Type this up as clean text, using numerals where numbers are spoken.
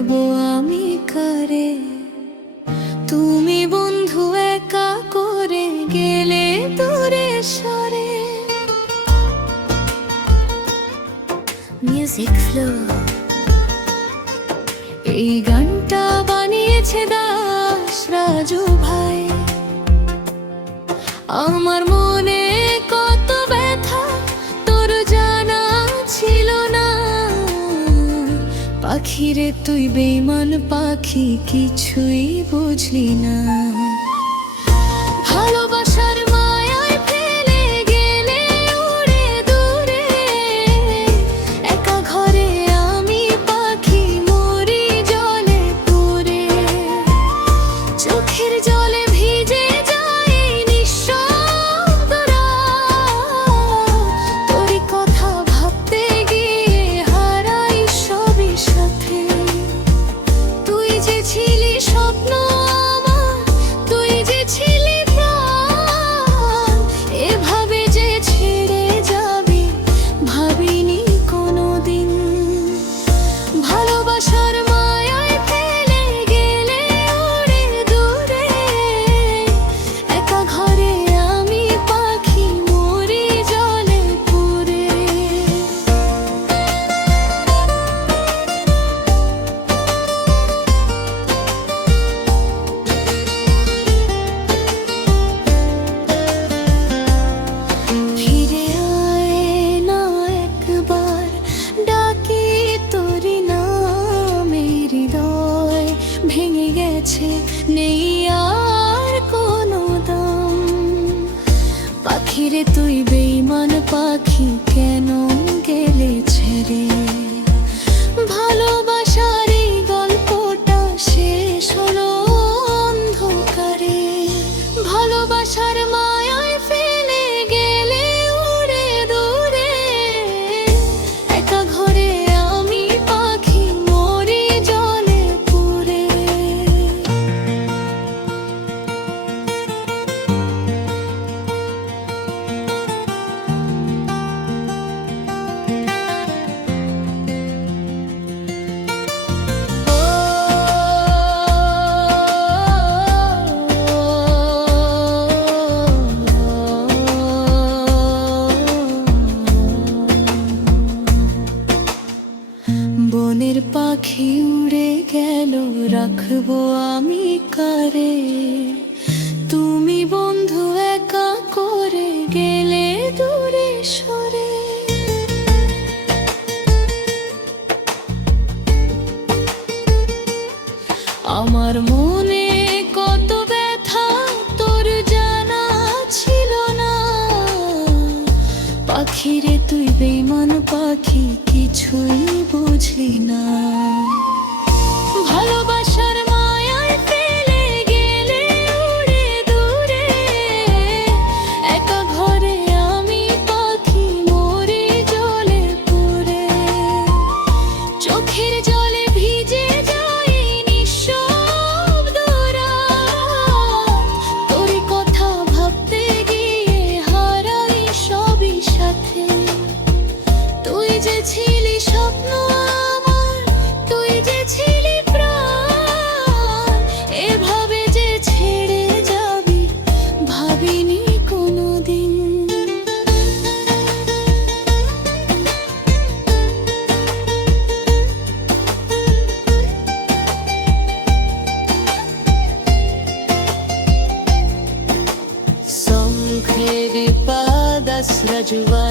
রাখবো আমি কারে? তুমি বন্ধু একা করে গেলে দূরে সরে। Music flow. এই গানটা বানিয়েছে দাস রাজু ভাই। আমার মনে কত ব্যথা তোর জানা ছিল না। পাখিরে তুই বেঈমান পাখি, কিছুই বুঝলি না। ভালোবাসার মায়ায় ফেলে গেলে উড়ে দূরে। একা ঘরে আমি পাখি, মরি জলে পুড়ে। চোখের জলে ভিজে যায় নিঃশব্দ রাত। তোরই কথা ভাবতে গিয়ে হারাই সবই সাথে। তুই যে ছিলি স্বপ্ন আমার, তুই যে ছিলি প্রাণ। এভাবে যে ছেড়ে যাবি ভাবিনি কোনোদিন। ভালোবাসার মায়ায় ফেলে গেলে উড়ে দূরে। একা ঘরে আমি পাখি, মরি জলে পুড়ে। ফিরে আয় না একবার, ডাকি তোরি নামে। হৃদয় ভেঙে গেছে, নেই আর কোনো দাম। পাখিরে তুই বেঈমান পাখি, কেন গেলে ছেড়ে? ভালোবাসার এই গল্পটা শেষ হলো অন্ধকারে। ভালোবাসার মায়ায় ফেলে গেলে উড়ে দূরে। একা ঘরে আমি পাখি, মরি জলে পুড়ে। বনের পাখি উড়ে গেল, রাখবো আমি কারে? তুমি বন্ধু একা করে গেলে দূরে সরে। আমার মনে কত ব্যথা তোর জানা ছিল না। পাখিরে তুই বেঈমান পাখি, কিছুই বুঝলি না। ভালোবাসার মায়ায় ফেলে গেলে উড়ে দূরে। একা ঘরে আমি পাখি, মরি জলে পুড়ে। চোখের জলে ভিজে যায় নিঃশব্দ রাত। তোরই কথা ভাবতে গিয়ে হারাই সবই সাথে। তুই যে ছিলি স্বপ্ন আমার, তুই যে ছিলি প্রাণ। এভাবে যে ছেড়ে যাবি ভাবিনি কোনোদিন। Son crede padas rajuva